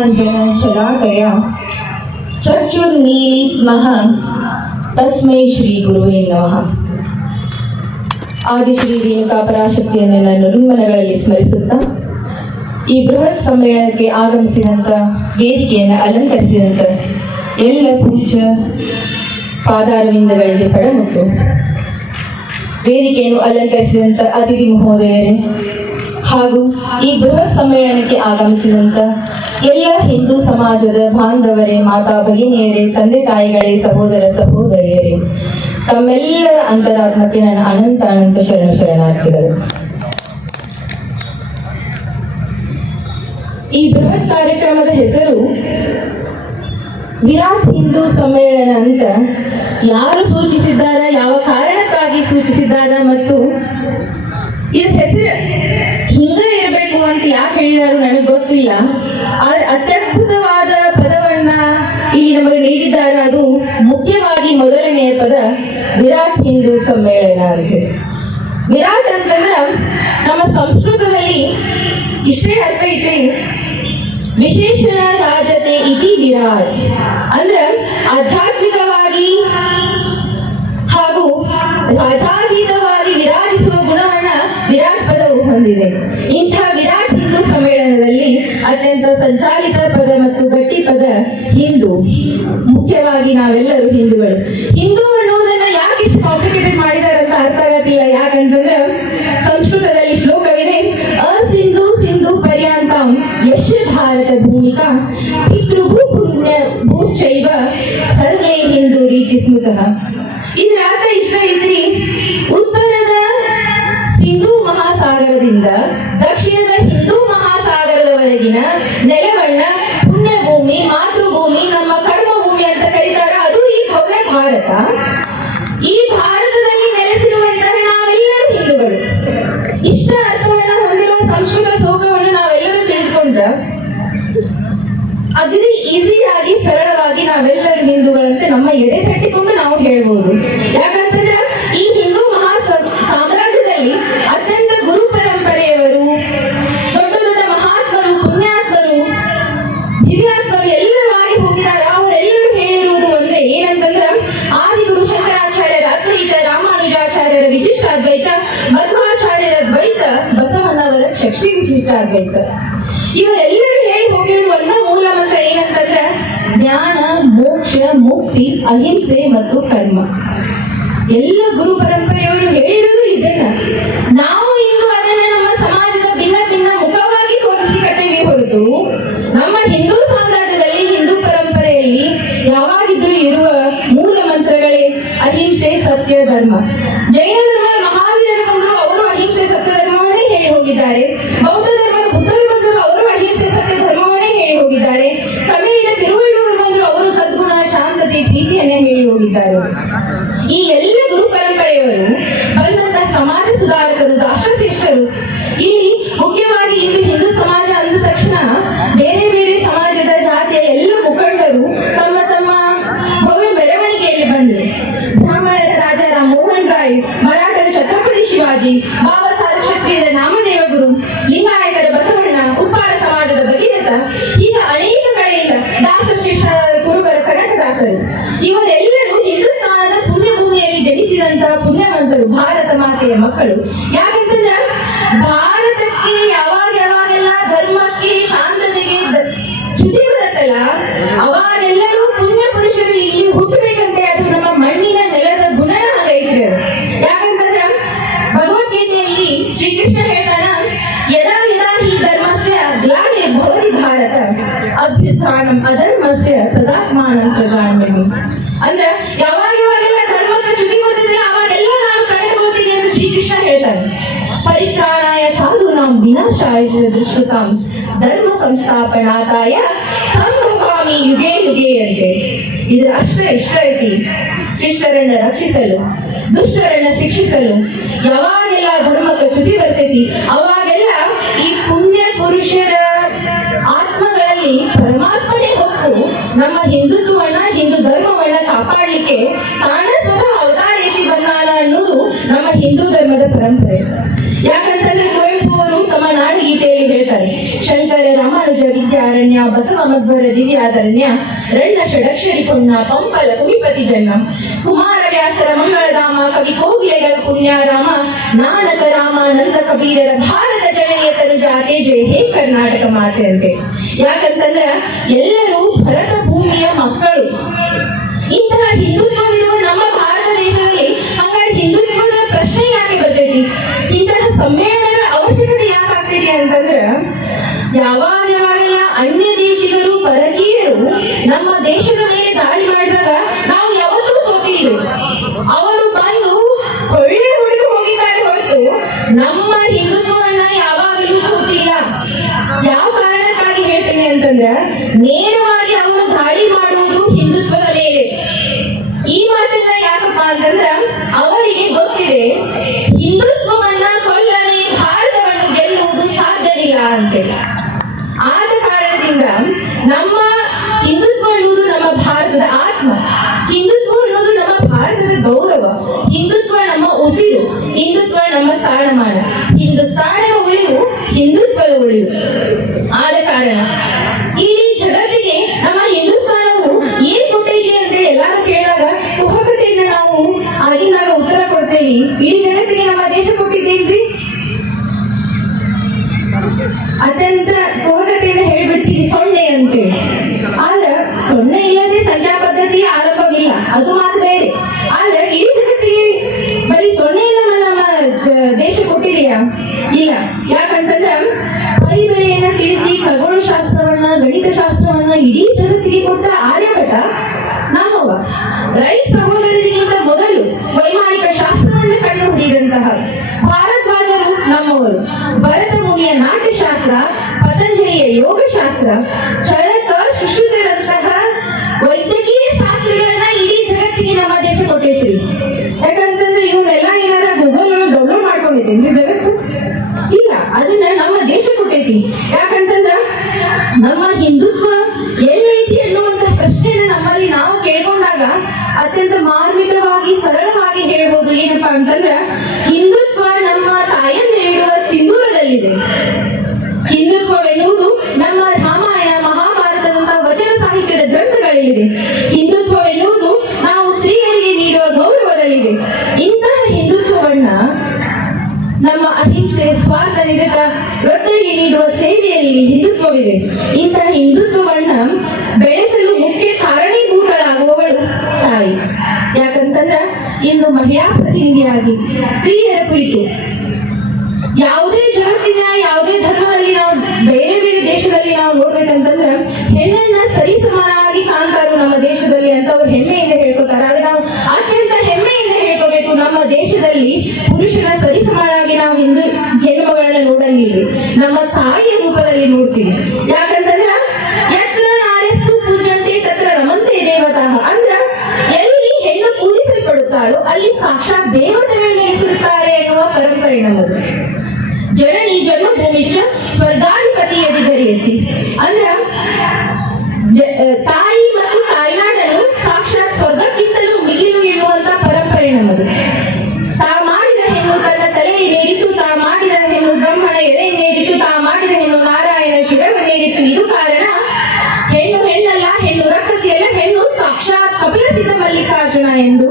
ನೀಲಾಂಜನ ಶಲಾಕಯ ಚಕ್ಷುರ್ನೀಲಿತ್ಮಃ ತಸ್ಮೈ ಶ್ರೀ ಗುರುವೇ ನಮಃ. ಆದಿಶ್ರೀ ರೇಣುಕಾ ಪರಾಶಕ್ತಿಯನ್ನು ನಾನು ನುಡಿಮನಗಳಲ್ಲಿ ಸ್ಮರಿಸುತ್ತಾ ಈ ಬೃಹತ್ ಸಮ್ಮೇಳನಕ್ಕೆ ಆಗಮಿಸಿದಂಥ ವೇದಿಕೆಯನ್ನು ಅಲಂಕರಿಸಿದಂಥ ಎಲ್ಲ ಪೂಜ್ಯ ಪಾದಾರವಿಂದಗಳಿಗೆ ಪಡಮುಟ್ಟು, ವೇದಿಕೆಯನ್ನು ಅಲಂಕರಿಸಿದಂಥ ಅತಿಥಿ ಮಹೋದಯರೇ ಹಾಗೂ ಈ ಬೃಹತ್ ಸಮ್ಮೇಳನಕ್ಕೆ ಆಗಮಿಸಿದಂಥ ಎಲ್ಲ ಹಿಂದೂ ಸಮಾಜದ ಬಾಂಧವರೇ, ಮಾತಾ ಭಗಿನಿಯರೇ, ತಂದೆ ತಾಯಿಗಳೇ, ಸಹೋದರ ಸಹೋದರಿಯರೇ, ತಮ್ಮೆಲ್ಲರ ಅಂತರಾತ್ಮಕ್ಕೆ ನನ್ನ ಅನಂತ ಅನಂತ ಶರಣಾರ್ಥಿಗಳು. ಈ ಬೃಹತ್ ಕಾರ್ಯಕ್ರಮದ ಹೆಸರು ವಿರಾಟ್ ಹಿಂದೂ ಸಮ್ಮೇಳನ ಅಂತ ಯಾರು ಸೂಚಿಸಿದ್ದಾರ, ಯಾವ ಕಾರಣಕ್ಕಾಗಿ ಸೂಚಿಸಿದ್ದಾರ ಮತ್ತು ಇದ್ರ ಹೆಸರು ಹಿಂಗ ಇರಬೇಕು ಅಂತ ಯಾಕೆ ಹೇಳಿದಾರು ನನಗೆ ಗೊತ್ತಿಲ್ಲ. ಆದ್ರೆ ಅತ್ಯದ್ಭುತವಾದ ಪದವನ್ನ ಇಲ್ಲಿ ನಮಗೆ ನೀಡಿದ್ದಾರೆ. ಅದು ಮುಖ್ಯವಾಗಿ ಮೊದಲನೆಯ ಪದ ವಿರಾಟ್ ಹಿಂದೂ ಸಮ್ಮೇಳನ ಅಂತ. ವಿರಾಟ್ ಅಂತಂದ್ರ ನಮ್ಮ ಸಂಸ್ಕೃತದಲ್ಲಿ ಇಷ್ಟೇ ಅರ್ಥ ಐತೆ, ವಿಶೇಷಣ ರಾಜತೆ ಇತಿ ವಿರಾಟ್ ಅಂದ್ರ ಆಧ್ಯಾತ್ಮಿಕವಾಗಿ ಹಾಗೂ ರಾಜಾತೀತವಾಗಿ ವಿರಾಜಿಸುವ ಗುಣವನ್ನ ವಿರಾಟ್ ಪದವು ಹೊಂದಿದೆ. ಇಂಥ ವಿರಾಟ್ ಹಿಂದೂ ಸಮ್ಮೇಳನದಲ್ಲಿ ಅತ್ಯಂತ ಸಂಚಾಲಿತ ಪದ ಮತ್ತು ಗಟ್ಟಿ ಪದ ಹಿಂದೂ. ಮುಖ್ಯವಾಗಿ ನಾವೆಲ್ಲರೂ ಹಿಂದೂಗಳು. ಹಿಂದೂ ಅನ್ನುವುದನ್ನ ಯಾಕೆ ಇಷ್ಟು ಕಾಂಪ್ಲಿಕೇಟೆಡ್ ಮಾಡಿದಾರೆ ಅಂತ ಅರ್ಥ ಆಗತ್ತಿಲ್ಲ. ಯಾಕಂತಂದ್ರೆ ಸಂಸ್ಕೃತದಲ್ಲಿ ಶ್ಲೋಕವಿದೆ, ಅಸಿಂಧು ಸಿಂಧು ಪರ್ಯಾಂತಂ ಯಶ ಭಾರತ ಭೂಮಿಕಾ ಪಿತೃಭೂ ಪುಣ್ಯ ಭೂಶ್ಚೈವ ಸರ್ವೇ ಹಿಂದೂ ರೀತಿ ಸ್ಮೃತಃ. ಇದ್ರ ಅರ್ಥ ಇಷ್ಟ ಐತ್ರಿ, ಉತ್ತರದ ಸಿಂಧೂ ಮಹಾಸಾಗರದಿಂದ ದಕ್ಷಿಣದ ಹಿಂದೂ ಮಹಾಸಾಗರದವರೆಗಿನ ನೆಲವನ್ನ ಪುಣ್ಯಭೂಮಿ, ಮಾತೃಭೂಮಿ, ನಮ್ಮ ಕರ್ಮಭೂಮಿ ಅಂತ ಕರೀತಾರ. ಅದು ಈ ಭವ್ಯ ಭಾರತ. ಈ ಭಾರತದಲ್ಲಿ ನೆಲೆಸಿರುವಂತಹ ನಾವೆಲ್ಲರೂ ಹಿಂದೂಗಳು. ಇಷ್ಟ ಅರ್ಥವನ್ನ ಹೊಂದಿರುವ ಸಂಸ್ಕೃತ ಶ್ಲೋಕವನ್ನು ನಾವೆಲ್ಲರೂ ತಿಳಿದುಕೊಂಡ್ರ ಅಗದಿ ಈಸಿಯಾಗಿ ಸರಳವಾಗಿ ನಾವೆಲ್ಲರೂ ಹಿಂದೂಗಳಂತೆ ನಮ್ಮ ಎದೆ ತಟ್ಟಿಕೊಂಡು ನಾವು ಹೇಳ್ಬೋದು. ಯಾಕಂತಂದ್ರೆ ಈ ಹಿಂದೂ ಸಾಮ್ರಾಜ್ಯದಲ್ಲಿ ಅತ್ಯಂತ ಗುರು ಪರಂಪರೆಯವರು, ದೊಡ್ಡ ದೊಡ್ಡ ಮಹಾತ್ಮರು, ಪುಣ್ಯಾತ್ಮರು, ದಿವ್ಯಾತ್ಮರು ಎಲ್ಲರೂ ಆಗಿ ಹೋಗಿದ್ದಾರೆ. ಅವರೆಲ್ಲರೂ ಹೇಳಿರುವುದು ಒಂದೇ, ಏನಂತಂದ್ರ ಆದಿಗುರು ಶಂಕರಾಚಾರ್ಯರ ಅದ್ವೈತ, ರಾಮಾನುಜಾಚಾರ್ಯರ ವಿಶಿಷ್ಟ ಅದ್ವೈತ, ಮಧ್ವಾಚಾರ್ಯರ ದ್ವೈತ, ಬಸವಣ್ಣವರ ಶಕ್ತಿ ವಿಶಿಷ್ಟ ಅದ್ವೈತ. ಇವರೆಲ್ಲರೂ ಹೇಳಿ ಹೋಗಿರೋದು ಒಂದ ಮೂಲ ಮಂತ್ರ, ಏನಂತಂದ್ರೆ ಜ್ಞಾನ, ಮೋಕ್ಷ, ಮುಕ್ತಿ, ಅಹಿಂಸೆ ಮತ್ತು ಕರ್ಮ. ಎಲ್ಲ ಗುರು ಪರಂಪರೆಯವರು ಹೇಳಿರೋದು ಇದನ್ನ. ನಾವು ಇಂದು ಅದನ್ನ ನಮ್ಮ ಸಮಾಜದ ಭಿನ್ನ ಭಿನ್ನ ಮುಖವಾಗಿ ತೋರಿಸಿಕತ್ತೇವೆ ಹೊರತು ನಮ್ಮ ಹಿಂದೂ ಸಾಮ್ರಾಜ್ಯದಲ್ಲಿ, ಹಿಂದೂ ಪರಂಪರೆಯಲ್ಲಿ ಯಾವಾಗಿದ್ರೂ ಇರುವ ಮೂಲ ಮಂತ್ರಗಳೇ ಅಹಿಂಸೆ, ಸತ್ಯ, ಧರ್ಮ. ಜೈನ ಧರ್ಮದ ಮಹಾವೀರರು ಬಂದರು, ಅವರು ಅಹಿಂಸೆ, ಸತ್ಯ, ಧರ್ಮವನ್ನೇ ಹೇಳಿ ಹೋಗಿದ್ದಾರೆ. ಬೌದ್ಧ ಧರ್ಮದ ಬುದ್ಧರು ಬಂದರು, ಅವರು ಅಹಿಂಸೆ, ಸತ್ಯ, ಧರ್ಮವನ್ನೇ ಹೇಳಿ ಹೋಗಿದ್ದಾರೆ. ತಮಿಳಿನ ತಿರುವಳ್ಳುವರು ಬಂದರು, ಅವರು ಸದ್ಗುಣ, ಶಾಂತತೆ, ಪ್ರೀತಿಯನ್ನೇ ಹೇಳಿ ಹೋಗಿದ್ದಾರೆ. ಈ ಎಲ್ಲ ಗುರು ಪರಂಪರೆಯವರು ಬಂದಂತಹ ಸಮಾಜ ಸುಧಾರಕರು, ದಾಸಶ್ರೇಷ್ಠರು. ಇಲ್ಲಿ ಮುಖ್ಯವಾಗಿ ಇಂದು ಹಿಂದೂ ಸಮಾಜ ಅಂದ ತಕ್ಷಣ ಬೇರೆ ಬೇರೆ ಸಮಾಜದ ಜಾತಿಯ ಎಲ್ಲ ಮುಖಂಡರು ತಮ್ಮ ತಮ್ಮ ಭವ್ಯ ಮೆರವಣಿಗೆಯಲ್ಲಿ ಬಂದರು. ಬ್ರಾಹ್ಮಣರ ರಾಜ ರಾಮ್ ಮೋಹನ್ ರಾಯ್, ಮರಾಠರ ಛತ್ರಪತಿ ಶಿವಾಜಿ, ಬಾಬಾ ಸಾಹೇಬ್ ಕ್ಷತ್ರಿಯರ ನಾಮದೇವ ಗುರು, ಲಿಂಗಾಯತರ ಬಸವಣ್ಣ, ಉಪ್ಪಾರ ಸಮಾಜದ ಭಗೀರಥ, ಈಗ ಅನೇಕ ಕಡೆಯಿಂದ ದಾಸಶ್ರೇಷ್ಠರ ಕುರುಬರ ಕನಕದಾಸರು. ಇವರೆಲ್ಲರೂ ಹಿಂದೂಸ್ತಾನದ ಪುಣ್ಯಭೂಮಿಯಲ್ಲಿ ಜನಿಸಿದಂತಹ ಪುಣ್ಯವಂತರು, ಭಾರತ ಮಾತೆಯ ಮಕ್ಕಳು. ಯಾಕಂತಂದ್ರೆ ಭಾರತಕ್ಕೆ ಯಾವಾಗೆಲ್ಲ ಧರ್ಮಕ್ಕೆ, ಶಾಂತತೆಗೆ ಚ್ಯುತಿ ಬರುತ್ತಲ್ಲ, ಅವಾಗೆಲ್ಲರೂ ಪುಣ್ಯ ಪುರುಷರು ಇಲ್ಲಿ ಹುಟ್ಟಬೇಕಂತೆ. ಅದು ನಮ್ಮ ಮಣ್ಣಿನ ನೆಲದ ಗುಣ ಆಗೈತ್ರಿ. ಯಾಕಂತಂದ್ರೆ ಭಗವದ್ಗೀತೆಯಲ್ಲಿ ಶ್ರೀಕೃಷ್ಣ ಹೇಳ್ತಾನ, ಯದಾ ಯದಾ ಹಿ ಧರ್ಮಸ್ಯ ಗ್ಲಾನಿರ್ಭವತಿ ಭಾರತ ಅಭ್ಯುತ್ಥಾನಂ ಅಧರ್ಮಸ್ಯ ತದಾತ್ಮಾನಂ ಸೃಜಾಮ್ಯಹಂ. ಅಂದ್ರೆ ಯಾವಾಗೆಲ್ಲ ಧರ್ಮಕ್ಕೆ ಚ್ಯುತಿ ಬರ್ತದಿಲ್ಲ, ಅವಾಗೆಲ್ಲ ನಾನು ಕಂಡುಕೊಳ್ತೀನಿ ಅಂತ ಶ್ರೀಕೃಷ್ಣ ಹೇಳ್ತಾನೆ. ಪರಿತ್ರಾಣಾಯ ಸಾಧೂನಾಂ ವಿನಾಶಾಯ ದುಷ್ಕೃತಾಂ ಧರ್ಮ ಸಂಸ್ಥಾಪನಾರ್ಥಾಯ ಸಂಭವಾಮಿ ಯುಗೇ ಯುಗೇ ಅಂತೆ. ಇದ್ರ ಅಷ್ಟೇ ಇಷ್ಟ ಐತಿ, ಶಿಷ್ಟರನ್ನ ರಕ್ಷಿಸಲು, ದುಷ್ಟರನ್ನ ಶಿಕ್ಷಿಸಲು. ಯಾವಾಗೆಲ್ಲ ಧರ್ಮಕ್ಕೆ ಚ್ಯುತಿ ಬರ್ತೈತಿ ಅವಾಗೆಲ್ಲ ಈ ಪುಣ್ಯ ಪುರುಷರ ಆತ್ಮಗಳಲ್ಲಿ ಪರಮಾತ್ಮನೇ ಹೊತ್ತು ನಮ್ಮ ಹಿಂದುತ್ವವನ್ನ, ಹಿಂದೂ ಧರ್ಮವನ್ನ ಕಾಪಾಡಲಿಕ್ಕೆ ತಾನ ಸ್ವತಃ ಅವತಾರ ಎತ್ತಿ ಬಂದಾನ ಅನ್ನೋದು ನಮ್ಮ ಹಿಂದೂ ಧರ್ಮದ ಪರಂಪರೆ. ಯಾಕಂತಂದ್ರೆ ಕುವೆಂಪು ಅವರು ತಮ್ಮ ನಾಡಗೀತೆಯಲ್ಲಿ ಹೇಳ್ತಾರೆ, ಶಂಕರ ರಾಮಾನುಜ ವಿದ್ಯಾರಣ್ಯ ಬಸವ ಮಧ್ವರ ದಿವ್ಯಾದರಣ್ಯ ರಣ್ಣ ಷಡಕ್ಷರಿ ಪುಣ್ಯ ಪಂಪಲ ಕುಮಿಪತಿ ಜನ್ಮ ಕುಮಾರ ವ್ಯಾಸರ ಮಂಗಳಧಾಮ ಕವಿ ಕೋಗಿಲೆಗಳ ಪುಣ್ಯಾರಾಮ ನಾನಕ ರಾಮಾನಂದ ಕಬೀರರ ಭಾರತ ಜನನಿಯ ತನು ಜಾತೆ ಜಯ ಹೇ ಕರ್ನಾಟಕ ಮಾತೆ ಅಂತೆ. ಯಾಕಂತಂದ್ರ ಎಲ್ಲರೂ ಭರತ ಭೂಮಿಯ ಮಕ್ಕಳು. ಇಂತಹ ಹಿಂದುತ್ವವಿರುವ ನಮ್ಮ ಭಾರತ ದೇಶದಲ್ಲಿ ಹಂಗಾರೆ ಹಿಂದುತ್ವದ ಪ್ರಶ್ನೆ ಯಾಕೆ ಬರ್ತೈತಿ? ಇಂತಹ ಸಮ್ಮೇಳನಗಳ ಅವಶ್ಯಕತೆ ಯಾಕೆ ಆಗ್ತೈತಿ ಅಂತಂದ್ರ ಯಾವಾಗೆಲ್ಲ ಅನ್ಯ ದೇಶಿಗರು ಪರಕೀಯರು ನಮ್ಮ ದೇಶದ ಮೇಲೆ ದಾಳಿ ಮಾಡಿದಾಗ ನಾವು ಯಾವತ್ತೂ ಸೋತಿಲ್ಲ. ಅವರು ಬಂದು ಕೊಳ್ಳೆ ಹೊಡೆದು ಹೋಗಿದ್ದಾರೆ ಹೊರತು ನಮ್ಮ ಹಿಂದುತ್ವವನ್ನ ಯಾವಾಗಲೂ ಸೋತಿಲ್ಲ. ಯಾವ ಕಾರಣಕ್ಕಾಗಿ ಹೇಳ್ತೇನೆ ಅಂತಂದ್ರ ನೇರವಾಗಿ ಅವರು ದಾಳಿ ಮಾಡುವುದು ಹಿಂದುತ್ವದ ಮೇಲೆ. ಈ ಮಾತನ್ನ ಯಾಕಪ್ಪ ಅಂತಂದ್ರ ಅವರಿಗೆ ಗೊತ್ತಿದೆ ಹಿಂದುತ್ವವನ್ನ ಕೊಲ್ಲದೆ ಭಾರತವನ್ನು ಗೆಲ್ಲುವುದು ಸಾಧ್ಯವಿಲ್ಲ ಅಂತೇಳಿ. ಆದ ಕಾರಣದಿಂದ ನಮ್ಮ ಹಿಂದುತ್ವ ಅನ್ನುವುದು ನಮ್ಮ ಭಾರತದ ಆತ್ಮ, ಹಿಂದುತ್ವ ಅನ್ನೋದು ನಮ್ಮ ಭಾರತದ ಗೌರವ, ಹಿಂದುತ್ವ ನಮ್ಮ ಉಸಿರು, ಹಿಂದುತ್ವ ನಮ್ಮ ಸ್ಥಾನಮಾನ, ಹಿಂದೂಸ್ತಾನದ ಉಳಿವು ಹಿಂದುತ್ವದ ಉಳಿವು. ಆದ ಕಾರಣ ಇಡೀ ಜಗತ್ತಿಗೆ ನಮ್ಮ ಹಿಂದೂಸ್ತಾನವು ಏನ್ ಕೊಟ್ಟೈತಿ ಅಂತೇಳಿ ಎಲ್ಲಾರು ಕೇಳಿದಾಗ ಕುಹಕತೆಯಿಂದ ನಾವು ಆಗಿನಾಗ ಉತ್ತರ ಕೊಡ್ತೇವಿ. ಇಡೀ ಜಗತ್ತಿಗೆ ನಮ್ಮ ದೇಶ ಕೊಟ್ಟಿದ್ದೇನ್ರಿ? ಅತ್ಯಂತ ಕುಹಕತೆಯಿಂದ ಹೇಳ್ಬಿಡ್ತೀವಿ ಸೊನ್ನೆ ಅಂತೇಳಿ. ಆದ್ರೆ ಸೊನ್ನೆ ಇಲ್ಲದೆ ಸಂಖ್ಯಾ ಪದ್ಧತಿಯ ಆರಂಭವಿಲ್ಲ, ಅದು ಮಾತು ಬೇರೆ. ಆದ್ರೆ ಇಡೀ ಜಗತ್ತಿಗೆ ಬರೀ ಸೊನ್ನೆಯನ್ನ ನಮ್ಮ ದೇಶ ಕೊಟ್ಟಿದೆಯಾ? ಇಲ್ಲ. ಯಾಕಂತಂದ್ರ ಪರಿಬೆಲೆಯನ್ನ ತಿಳಿಸಿ ಖಗೋಳ ಶಾಸ್ತ್ರವನ್ನ ಗಣಿತ ಶಾಸ್ತ್ರವನ್ನ ಇಡೀ ಜಗತ್ತಿಗೆ ಕೊಟ್ಟ ಆರ್ಯಭಟ ನಮ್ಮವ. ರೈಟ್ ಸಹೋದರರಿಗಿಂತ ಮೊದಲು ವೈಮಾನಿಕ ಶಾಸ್ತ್ರವನ್ನ ಕಂಡು ಹಿಡಿದಂತಹ ಭಾರದ್ವಾಜರು ನಮ್ಮವರು. ಭರತ ಮುನಿಯ ನಾಟ್ಯಶಾಸ್ತ್ರ, ಪತಂಜಲಿಯ ಯೋಗಶಾಸ್ತ್ರ, ಚರಕ ಸುಶ್ರುತರಂತಹ ವೈದ್ಯಕೀಯ ಶಾಸ್ತ್ರಗಳನ್ನ ಇಡೀ ಜಗತ್ತಿಗೆ ನಮ್ಮ ದೇಶ ಕೊಟ್ಟೈತ್ರಿ. ಯಾಕಂತಂದ್ರೆ ಇವನ್ನೆಲ್ಲ ಏನಾರ ಗೂಗಲ್ ಡೌನ್ಲೋಡ್ ಮಾಡ್ಕೊಂಡಿದ್ದೇನ್ರಿ ಜಗತ್ತು? ಇಲ್ಲ, ಅದನ್ನ ನಮ್ಮ ದೇಶ ಕೊಟ್ಟೈತಿ. ಯಾಕಂತಂದ್ರ ನಮ್ಮ ಹಿಂದುತ್ವ ಎಲ್ಲೈತಿ ಅನ್ನುವಂತಹ ಪ್ರಶ್ನೆಯನ್ನ ನಮ್ಮಲ್ಲಿ ನಾವು ಕೇಳ್ಕೊಂಡಾಗ ಅತ್ಯಂತ ಮಾರ್ಮಿಕವಾಗಿ ಸರಳವಾಗಿ ಹೇಳ್ಬೋದು. ಏನಪ್ಪಾ ಅಂತಂದ್ರ ಹಿಂದುತ್ವ ನಮ್ಮ ತಾಯಂದಿರಿಡುವ ಸಿಂಧೂರದಲ್ಲಿದೆ. ಹಿಂದುತ್ವವೆನ್ನುವುದು ನಮ್ಮ ರಾಮಾಯಣ ಮಹಾಭಾರತದಂತಹ ವಚನ ಸಾಹಿತ್ಯದ ಗ್ರಂಥಗಳಲ್ಲಿದೆ. ಹಿಂದುತ್ವವೆನ್ನುವುದು ನಾವು ಸ್ತ್ರೀಯರಿಗೆ ನೀಡುವ ಗೌರವದಲ್ಲಿದೆ. ಇಂತಹ ಹಿಂದುತ್ವವನ್ನ ನಮ್ಮ ಅಹಿಂಸೆ, ಸ್ವಾರ್ಥ ನಿರತ ವೃದ್ಧರಿಗೆ ನೀಡುವ ಸೇವೆಯಲ್ಲಿ ಹಿಂದುತ್ವವಿದೆ. ಇಂತಹ ಹಿಂದುತ್ವವನ್ನ ಬೆಳೆಸಲು ಮುಖ್ಯ ಕಾರಣೀಭೂತಳಾಗುವವಳು ತಾಯಿ. ಯಾಕಂತಂದ್ರ ಇಂದು ಮಹಿಳಾ ಪ್ರತಿನಿಧಿಯಾಗಿ ಸ್ತ್ರೀಯರ ಕುರಿತು ಯಾವುದೇ ಜಗತ್ತಿನ ಯಾವುದೇ ಧರ್ಮದಲ್ಲಿ ನಾವು ಬೇರೆ ಬೇರೆ ದೇಶದಲ್ಲಿ ನಾವು ನೋಡ್ಬೇಕಂತಂದ್ರ ಹೆಣ್ಣನ್ನ ಸರಿ ಸಮಾನವಾಗಿ ಕಾಣ್ತಾರು ನಮ್ಮ ದೇಶದಲ್ಲಿ ಅಂತ ಅವ್ರು ಹೆಮ್ಮೆಯಿಂದ ಹೇಳ್ಕೊತಾರೆ. ಆದ್ರೆ ನಾವು ಅತ್ಯಂತ ಹೆಮ್ಮೆಯಿಂದ ಹೇಳ್ಕೋಬೇಕು, ನಮ್ಮ ದೇಶದಲ್ಲಿ ಪುರುಷನ ಸರಿ ಸಮಾನವಾಗಿ ನಾವು ಹೆಣ್ಣು ಮಗಳನ್ನ ನೋಡಂಗಿಲ್ರಿ, ನಮ್ಮ ತಾಯಿಯ ರೂಪದಲ್ಲಿ ನೋಡ್ತೀವಿ. ಯಾಕಂತಂದ್ರ ಯತ್ರ ನಾರ್ಯಸ್ತು ಪೂಜ್ಯಂತೆ ತತ್ರ ರಮಂತೆ ದೇವತಾಃ. ಅಂದ್ರ ಎಲ್ಲಿ ಹೆಣ್ಣು ಪೂಜಿಸಲ್ಪಡುತ್ತಾಳೋ ಅಲ್ಲಿ ಸಾಕ್ಷಾತ್ ದೇವತೆಗಳು ನೆಲೆಸಿರುತ್ತಾರೆ ಎನ್ನುವ ಪರಂಪರೆ ನಮ್ಮದು. ಜನನಿ ಜನ್ಮಭೂಮಿಶ್ಚ ಸ್ವರ್ಗಾಧಿಪತಿ ಎದಿಧರಿಸಿ. ಅಂದ್ರ ತಾಯಿ ಮತ್ತು ತಾಯ್ನಾಡನ್ನು ಸಾಕ್ಷಾತ್ ಸ್ವರ್ಗಕ್ಕಿಂತಲೂ ಮಿಗಿಲು ಎನ್ನುವಂತ ಪರಂಪರೆ ನಮ್ಮದು. ತಾ ಮಾಡಿದ ಹೆಣ್ಣು ತನ್ನ ತಲೆಯನ್ನೇರಿತು, ತಾ ಮಾಡಿದ ಹೆಣ್ಣು ಬ್ರಹ್ಮಣ ಎದೆಯನ್ನೇರಿತು, ತಾ ಮಾಡಿದ ಹೆಣ್ಣು ನಾರಾಯಣ ಶಿರವನ್ನೇರಿತು. ಇದು ಕಾರಣ ಹೆಣ್ಣು ಹೆಣ್ಣಲ್ಲ, ಹೆಣ್ಣು ರಕ್ಕಸಿಯಲ್ಲ, ಹೆಣ್ಣು ಸಾಕ್ಷಾತ್ ಕಪಿಲಸಿದ್ಧ ಮಲ್ಲಿಕಾರ್ಜುನ ಎಂದು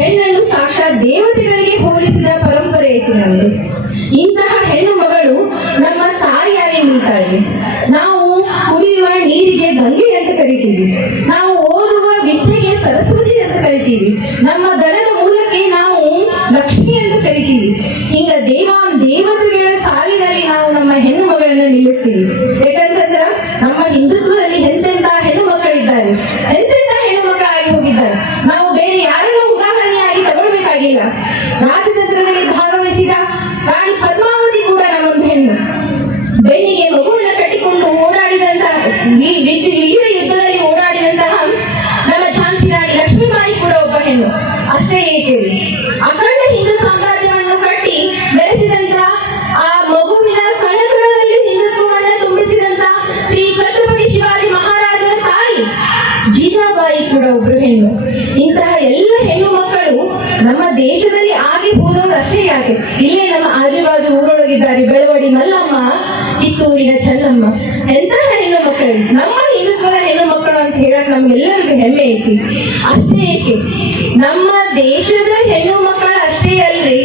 ಹೆಣ್ಣನ್ನು ಸಾಕ್ಷಾತ್ ದೇವತೆಗಳಿಗೆ ಹೋಲಿಸಿದ ಪರಂಪರೆ ಐತಿ ನಮ್ದು. ಇಂತಹ ಹೆಣ್ಣು ಮಗಳು ನಮ್ಮ ತಾಯಿಯಾಗಿ ನಿಲ್ತಾಳೆ. ನಾವು ಕುಡಿಯುವ ನೀರಿಗೆ ಗಂಗೆ ಅಂತ ಕರಿತೀವಿ, ನಾವು ಓದುವ ವಿದ್ಯೆಗೆ ಸರಸ್ವತಿ ಅಂತ ಕರಿತೀವಿ, ನಮ್ಮ ದನದ ಮೂಲಕ್ಕೆ ನಾವು ಲಕ್ಷ್ಮಿ ಅಂತ ಕರಿತೀವಿ. ಹಿಂಗ ದೇವತೆಗಳ ಸಾಲಿನಲ್ಲಿ ನಾವು ನಮ್ಮ ಹೆಣ್ಣು ಮಗಳನ್ನ ನಿಲ್ಲಿಸ್ತೀವಿ. ಯಾಕಂತಂದ್ರ ನಮ್ಮ ಹಿಂದುತ್ವದಲ್ಲಿ ಎಂತೆಂತ ಹೆಣ್ಣು ಮಕ್ಕಳಿದ್ದಾರೆ, ಎಂತೆಂತ ಹೆಣ್ಣು ಮಕ್ಕಳಾಗಿ ಹೋಗಿದ್ದಾರೆ. ನಾವು ಬೇರೆ ಯಾರನ್ನೂ ಉದಾಹರಣೆಯಾಗಿ ತಗೊಳ್ಬೇಕಾಗಿಲ್ಲ. ರಾಜತಂತ್ರದಲ್ಲಿ ಭಾಗವಹಿಸಿದ ರಾಣಿ ಪದ್ಮಾವತಿ ಕೂಡ ನಮ್ಮೊಂದು ಹೆಣ್ಣು. ಬೆನ್ನಿಗೆ ಮಗುವನ್ನ ಕಟ್ಟಿಕೊಂಡು ಓಡಾಡಿದಂತಹ ವೀರ ಯುದ್ಧದಲ್ಲಿ ಓಡಾಡಿದಂತಹ ನಮ್ಮ ಝಾನ್ಸಿ ರಾಣಿ ಲಕ್ಷ್ಮೀಬಾಯಿ ಕೂಡ ಒಬ್ಬ ಹೆಣ್ಣು. ಅಷ್ಟೇ ಏಕೆ, ಅಖಂಡ ಹಿಂದೂ ಸಾಮ್ರಾಜ್ಯವನ್ನು ಕಟ್ಟಿ ಬೆಳೆಸಿದಂತಹ ಆ ಮಗುವಿನ ಕಣಕಣದಲ್ಲಿ ಹಿಂದುತ್ವವನ್ನ ತುಂಬಿಸಿದಂತ ಶ್ರೀ ಛತ್ರಪತಿ ಶಿವಾಜಿ ಮಹಾರಾಜರ ತಾಯಿ ಜೀಜಾಬಾಯಿ ಕೂಡ ಒಬ್ರು ಹೆಣ್ಣು. ಇಂತಹ ಎಲ್ಲ ಹೆಣ್ಣು ಮಕ್ಕಳು ನಮ್ಮ ದೇಶದಲ್ಲಿ ಆಗಿ ಹೋದವರು ಅಷ್ಟೇ ಯಾಕೆ, ಇಲ್ಲೇ ನಮ್ಮ ಆಜುಬಾಜು ಊರೊಳಗಿದ್ದಾರೆ. ಬೆಳವಡಿ ಮಲ್ಲಮ್ಮ, ಕಿತ್ತೂರು ಕಿತ್ತೂರಿನ ಚೆನ್ನಮ್ಮ ಎಂತಹ ಹೆಣ್ಣು ಮಕ್ಕಳು, ನಮ್ಮ ಹಿಂದುತ್ವದ ಹೆಣ್ಣು ಮಕ್ಕಳು ಅಂತ ಹೇಳಕ್ ನಮ್ಗೆಲ್ಲರಿಗೂ ಹೆಮ್ಮೆ ಐತಿ. ಅಷ್ಟೇ ಏಕೆ, ನಮ್ಮ ದೇಶದ ಹೆಣ್ಣು ಮಕ್ಕಳು ಅಷ್ಟೇ ಅಲ್ರಿ,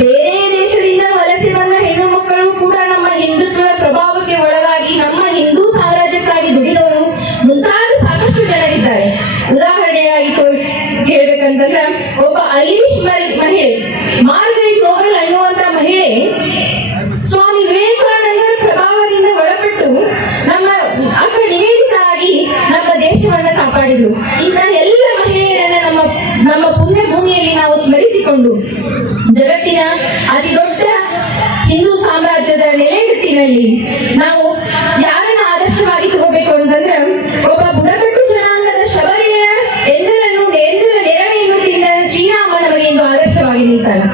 ಬೇರೆ ದೇಶದಿಂದ ವಲಸೆ ಬಂದ ಹೆಣ್ಣು ಮಕ್ಕಳು ಕೂಡ ನಮ್ಮ ಹಿಂದುತ್ವದ ಪ್ರಭಾವಕ್ಕೆ ಒಳಗಾಗಿ ನಮ್ಮ ಹಿಂದೂ ಸಾಮ್ರಾಜ್ಯಕ್ಕಾಗಿ ದುಡಿದವರು ಮುಂತಾದ ಸಾಕಷ್ಟು ಜನರಿದ್ದಾರೆ. ಉದಾಹರಣೆಯಾಗಿ ಹೇಳ್ಬೇಕಂತಂದ್ರ ಒಬ್ಬ ಐರಿಷ್ ಮಹಿಳೆ ಮಾರ್ಗರೆಟ್ ನೋಬೆಲ್ ಅನ್ನುವಂತ ಮಹಿಳೆ ಸ್ವಾಮಿ ವಿವೇಕಾನಂದರ ಪ್ರಭಾವದಿಂದ ಒಳಪಟ್ಟು ನಮ್ಮ ಅಕ್ಕ ನಿವೇದಿತ ಆಗಿ ನಮ್ಮ ದೇಶವನ್ನ ಕಾಪಾಡಿದ್ರು. ಇಂಥ ಎಲ್ಲ ಮಹಿಳೆಯರನ್ನ ನಮ್ಮ ಪುಣ್ಯ ಭೂಮಿಯಲ್ಲಿ ನಾವು ಸ್ಮರಿಸಿಕೊಂಡು ಜಗತ್ತಿನ ಅತಿ ದೊಡ್ಡ ಹಿಂದೂ ಸಾಮ್ರಾಜ್ಯದ ನೆಲೆಗಟ್ಟಿನಲ್ಲಿ ನಾವು ಯಾರನ್ನ ಆದರ್ಶವಾಗಿ ತಗೋಬೇಕು ಅಂತಂದ್ರೆ ಒಬ್ಬ ಬುಡಕಟ್ಟು ಜನಾಂಗದ ಶಬರಿಯ ಎಂಜಲನ್ನು ನೆರಳೆಯನ್ನು ತಿಂದ ಶ್ರೀರಾಮ ನಮಗೆ ಇಂದು ಆದರ್ಶವಾಗಿ ನಿಲ್ತಾನೆ.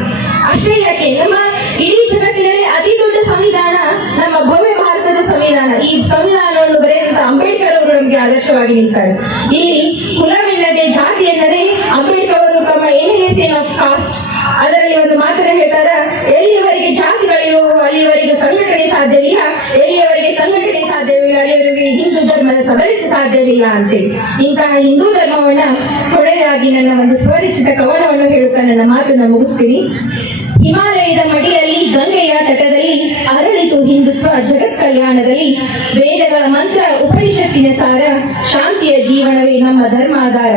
ಅಷ್ಟೇ ಯಾಕೆ, ನಮ್ಮ ಇಡೀ ಜಗತ್ತಿನಲ್ಲಿ ಅತಿ ದೊಡ್ಡ ಸಂವಿಧಾನ ನಮ್ಮ ಭವ್ಯ ಭಾರತದ ಸಂವಿಧಾನ. ಈ ಸಂವಿಧಾನವನ್ನು ಬರೆದಂತ ಅಂಬೇಡ್ಕರ್ ಅವರು ನಮಗೆ ಆದರ್ಶವಾಗಿ ನಿಲ್ತಾರೆ. ಇಲ್ಲಿ ಕುಲವೆನ್ನದೆ ಜಾತಿ ಎನ್ನದೆ ಅಂಬೇಡ್ಕರ್ ಅವರು ತಮ್ಮ ಎನ್ಎಲಿಯೇಷನ್ ಆಫ್ ಕಾಸ್ಟ್ ಅದರಲ್ಲಿ ಒಂದು ಮಾತನ್ನ ಹೇಳ್ತಾರ, ಎಲ್ಲಿಯವರೆಗೆ ಜಾತಿಗಳಿರೋ ಅಲ್ಲಿಯವರೆಗೆ ಸಂಘಟನೆ ಸಾಧ್ಯವಿಲ್ಲ, ಎಲ್ಲಿಯವರೆಗೆ ಸಂಘಟನೆ ಸಾಧ್ಯವಿಲ್ಲ ಅಲ್ಲಿಯವರೆಗೆ ಹಿಂದೂ ಧರ್ಮದ ಸಬಲತೆ ಸಾಧ್ಯವಿಲ್ಲ ಅಂತೇಳಿ. ಇಂತಹ ಹಿಂದೂ ಧರ್ಮವನ್ನ ಕೊನೆಯಾಗಿ ನನ್ನ ಒಂದು ಸ್ವರಚಿತ ಕವನವನ್ನು ಹೇಳುತ್ತಾ ನನ್ನ ಮಾತನ್ನು ಮುಗಿಸ್ತೀನಿ. ಹಿಮಾಲಯದ ಮಡಿಯಲ್ಲಿ ಗಂಗೆಯ ತಟದಲ್ಲಿ ಅರಳಿತು ಹಿಂದುತ್ವ ಜಗತ್ ಕಲ್ಯಾಣದಲ್ಲಿ, ವೇದಗಳ ಮಂತ್ರ ಉಪನಿಷತ್ತಿನ ಸಾರ, ಶಾಂತಿಯ ಜೀವನವೇ ನಮ್ಮ ಧರ್ಮಾಧಾರ.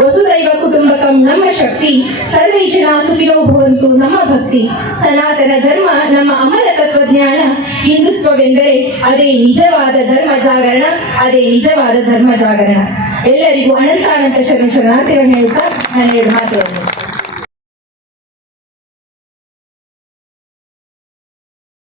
ವಸುದೈವ ಕುಟುಂಬಕಂ ನಮ್ಮ ಶಕ್ತಿ, ಸರ್ವೇ ಜನ ಸುಖಿನೋ ಭವಂತು ನಮ್ಮ ಭಕ್ತಿ. ಸನಾತನ ಧರ್ಮ ನಮ್ಮ ಅಮರ ತತ್ವಜ್ಞಾನ, ಹಿಂದುತ್ವವೆಂದರೆ ಅದೇ ನಿಜವಾದ ಧರ್ಮ ಜಾಗರಣ, ಅದೇ ನಿಜವಾದ ಧರ್ಮ ಜಾಗರಣ. ಎಲ್ಲರಿಗೂ ಅನಂತ ಶರಣಾರ್ಥಿಗಳನ್ನು ಹೇಳ್ತಾ ನಾನು 2 ಮಾತುಗಳನ್ನು